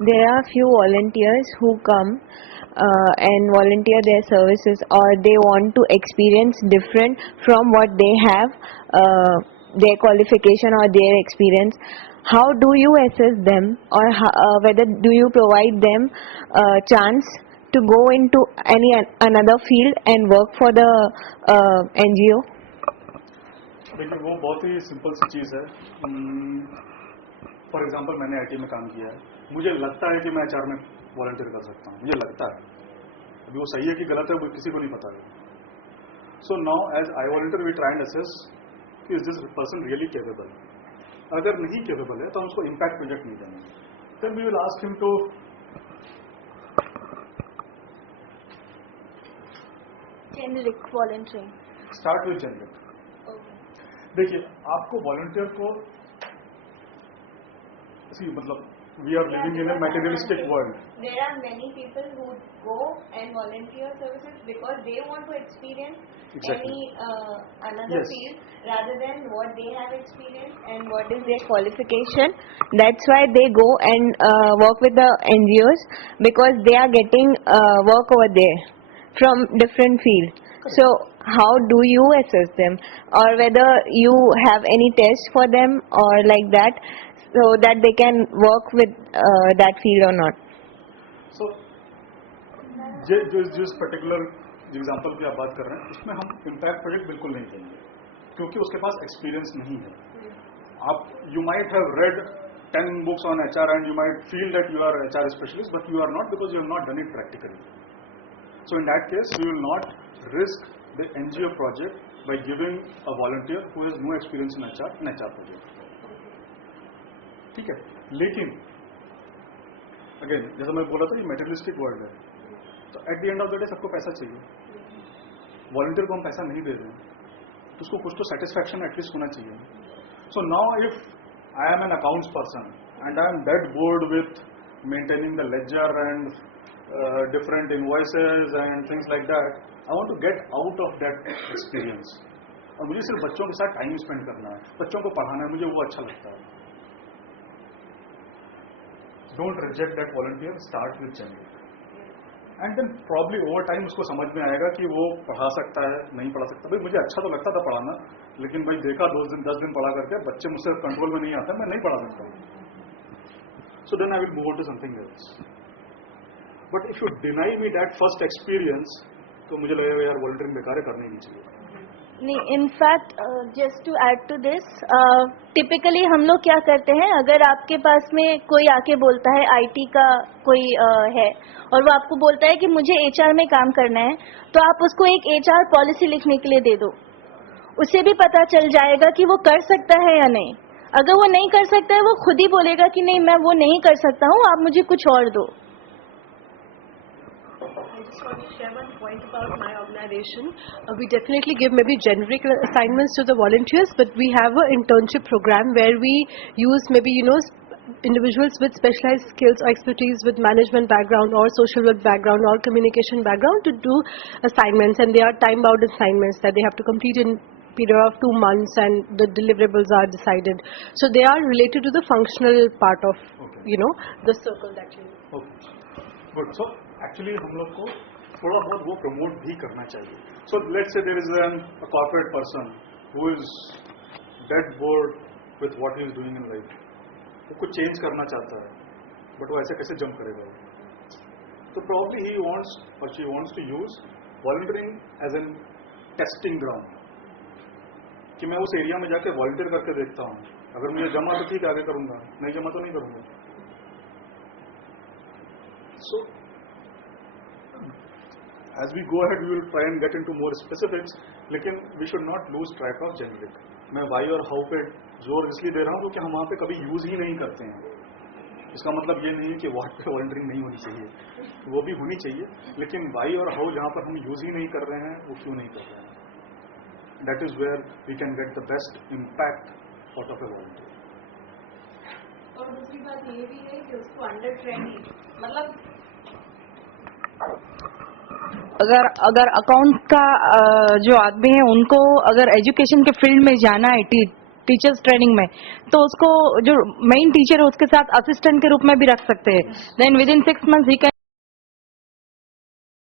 there are few volunteers who come and volunteer their services, or they want to experience different from what they have, their qualification or their experience. How do you assess them, or whether do you provide them a chance to go into another field and work for the NGO? देखिए वो बहुत ही सिंपल सी चीज़ है. For example मैंने आईटी में काम किया है, मुझे लगता है कि मैं एचआर में वॉलंटियर कर सकता हूँ, मुझे लगता है. अभी वो सही है कि गलत है वो किसी को नहीं पता है. So now as I volunteer we try and assess कि is this person really capable. अगर नहीं केपेबल है तो हम उसको इम्पैक्ट प्रोजेक्ट नहीं देंगे. Then we will ask him to generic volunteering. Start with generic. देखिए आपको वॉलंटियर को मतलब we are living in a materialistic world. There are many people who go and volunteer services because they want to experience Exactly. any another Yes. field rather than what they have experienced and what is their qualification. That's why they go and work with the NGOs, because they are getting work over there from different field. So how do you assess them, or whether you have any test for them or like that, so that they can work with that field or not? सो जिस particular example की आप बात कर रहे हैं उसमें हम impact project बिल्कुल नहीं देंगे, क्योंकि उसके पास एक्सपीरियंस नहीं है. आप you might have read 10 books on HR and you might feel that you are HR specialist, but you are not, because you have not done it practically. So in that case we will not risk the NGO project by giving a volunteer who has no experience in HR project. ठीक है, लेकिन अगेन जैसा मैं बोला था ये materialistic world है, तो at the end of the day सबको पैसा चाहिए. वॉलंटियर को हम पैसा नहीं दे रहे हैं तो उसको कुछ तो सेटिस्फैक्शन एटलीस्ट होना चाहिए. So now if I am an accounts person and I am dead bored with maintaining the ledger and different invoices and things like that, I want to get out of that experience, और मुझे सिर्फ बच्चों के साथ time spend करना है, बच्चों को पढ़ाना है, मुझे वो अच्छा लगता है. Don't reject that volunteer, start with generic. And then probably over time उसको समझ में आएगा कि वो पढ़ा सकता है, नहीं पढ़ा सकता. भाई मुझे अच्छा तो लगता था पढ़ाना, लेकिन भाई देखा 2 दिन 10 दिन पढ़ा करके बच्चे मुझसे कंट्रोल में नहीं आते, मैं नहीं पढ़ा सकता. So then I will move on to something else. But if you deny me that first experience, तो मुझे लगेगा यार वॉलंटियरिंग बेकार है, करनी नहीं चाहिए. नहीं, in fact just to add to this, typically हम लोग क्या करते हैं, अगर आपके पास में कोई आके बोलता है आईटी का कोई है और वो आपको बोलता है कि मुझे एचआर में काम करना है, तो आप उसको एक एचआर पॉलिसी लिखने के लिए दे दो. उसे भी पता चल जाएगा कि वो कर सकता है या नहीं. अगर वो नहीं कर सकता है, वो खुद ही बोलेगा कि नहीं मैं वो नहीं कर सकता हूँ, आप मुझे कुछ और दो. I just want to share one point about my organization. We definitely give maybe generic assignments to the volunteers, but we have an internship program where we use maybe, individuals with specialized skills or expertise with management background or social work background or communication background to do assignments, and they are time-bound assignments that they have to complete in period of 2 months, and the deliverables are decided. So they are related to the functional part of, the circle that you. Okay. Good. So actually हम लोग को थोड़ा बहुत वो प्रमोट भी करना चाहिए. So let's say there is a corporate person who is dead bored with what he is doing in life. वो कुछ चेंज करना चाहता है, बट वो ऐसे कैसे जंप करेगा? तो probably he wants or she wants to use volunteering as an testing ground. कि मैं उस एरिया में जाके वॉलंटियर करके देखता हूँ, अगर मुझे जमा तो ठीक है आगे करूंगा, नहीं जमा तो नहीं करूंगा. So as we go ahead we will try and get into more specifics, लेकिन we should not lose track of generic. मैं why और how पे जोर इसलिए दे रहा हूँ क्योंकि हम वहाँ पे कभी यूज ही नहीं करते हैं. इसका मतलब ये नहीं है कि वहाँ पे वॉलंटियरिंग नहीं होनी चाहिए, वो भी होनी चाहिए, लेकिन why और how जहाँ पर हम यूज ही नहीं कर रहे हैं वो क्यों नहीं कर रहे हैं. That is where we can get the best impact out of a volunteer. और दूसरी बात ये भी है कि उसको अंडर ट्रेनिंग, मतलब अगर अकाउंट का जो आदमी है उनको अगर एजुकेशन के फील्ड में जाना है टीचर्स ट्रेनिंग में, तो उसको जो मेन टीचर है उसके साथ असिस्टेंट के रूप में भी रख सकते हैं. Then within 6 months he can